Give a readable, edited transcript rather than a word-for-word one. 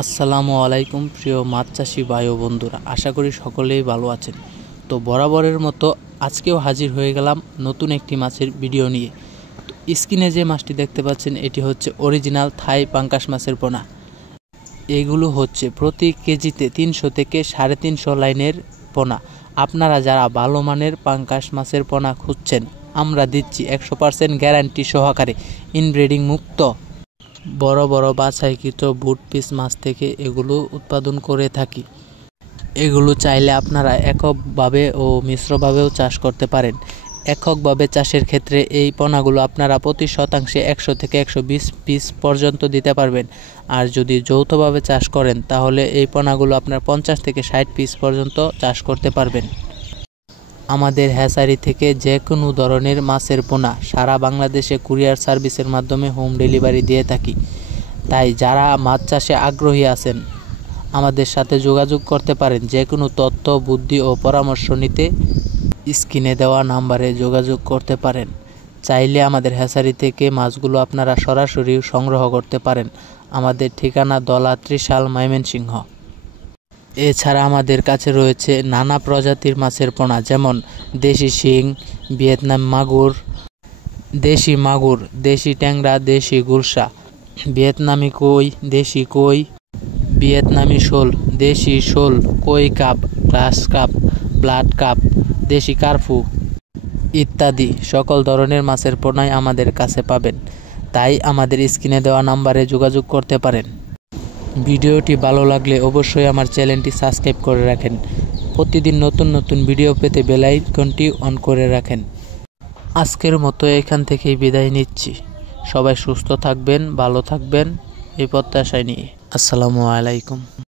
আসসালামু আলাইকুম প্রিয় মাছ চাষি ভাই ও বন্ধুরা, আশা করি সকলেই ভালো আছেন। তো বরাবরের মতো আজকেও হাজির হয়ে গেলাম নতুন একটি মাছের ভিডিও নিয়ে। স্ক্রিনে যে মাছটি দেখতে পাচ্ছেন এটি হচ্ছে অরিজিনাল থাই পাঙ্গাস মাছের পোনা। এগুলো হচ্ছে প্রতি কেজিতে 300 থেকে 350 লাইনের পোনা। আপনারা যারা ভালো মানের পাঙ্গাস মাছের পোনা খুঁজছেন, আমরা দিচ্ছি 100% গ্যারান্টি সহকারে ইনব্রিডিং মুক্ত বড় বড় বাছাইকৃত বুট পিস মাছ থেকে এগুলো উৎপাদন করে থাকি। এগুলো চাইলে আপনারা এককভাবে ও মিশ্রভাবেও চাষ করতে পারেন। এককভাবে চাষের ক্ষেত্রে এই পোনাগুলো আপনারা প্রতি শতাংশে 100 থেকে 120 পিস পর্যন্ত দিতে পারবেন। আর যদি যৌথভাবে চাষ করেন তাহলে এই পোনাগুলো আপনার 50 থেকে 60 পিস পর্যন্ত চাষ করতে পারবেন। আমাদের হ্যাচারি থেকে যে কোনো ধরনের মাছের পোনা সারা বাংলাদেশে কুরিয়ার সার্ভিসের মাধ্যমে হোম ডেলিভারি দিয়ে থাকি। তাই যারা মাছ চাষে আগ্রহী আছেন আমাদের সাথে যোগাযোগ করতে পারেন। যে কোনো তথ্য, বুদ্ধি ও পরামর্শ নিতে স্ক্রিনে দেওয়া নাম্বারে যোগাযোগ করতে পারেন। চাইলে আমাদের হ্যাচারি থেকে মাছগুলো আপনারা সরাসরি সংগ্রহ করতে পারেন। আমাদের ঠিকানা দলা ত্রিশাল, ময়মনসিংহ। এছাড়া আমাদের কাছে রয়েছে নানা প্রজাতির মাছের পোনা, যেমন দেশি শিং, ভিয়েতনাম মাগুর, দেশি ট্যাংরা, দেশি গুলশা, ভিয়েতনামি কই, দেশি কই, ভিয়েতনামি শোল, দেশি শোল, কই cup, glass cup, blood carp, দেশি কার্ফু ইত্যাদি সকল ধরনের মাছের পোনাই আমাদের কাছে পাবেন। তাই আমাদের স্ক্রিনে দেওয়া নাম্বারে যোগাযোগ করতে পারেন। ভিডিওটি ভালো লাগলে অবশ্যই আমার চ্যানেলটি সাবস্ক্রাইব করে রাখেন। প্রতিদিন নতুন নতুন ভিডিও পেতে বেল আইকনটি অন করে রাখেন। আজকের মতো এখান থেকেই বিদায় নিচ্ছি। সবাই সুস্থ থাকবেন, ভালো থাকবেন এই প্রত্যাশায় নিয়ে। আসসালামু আলাইকুম।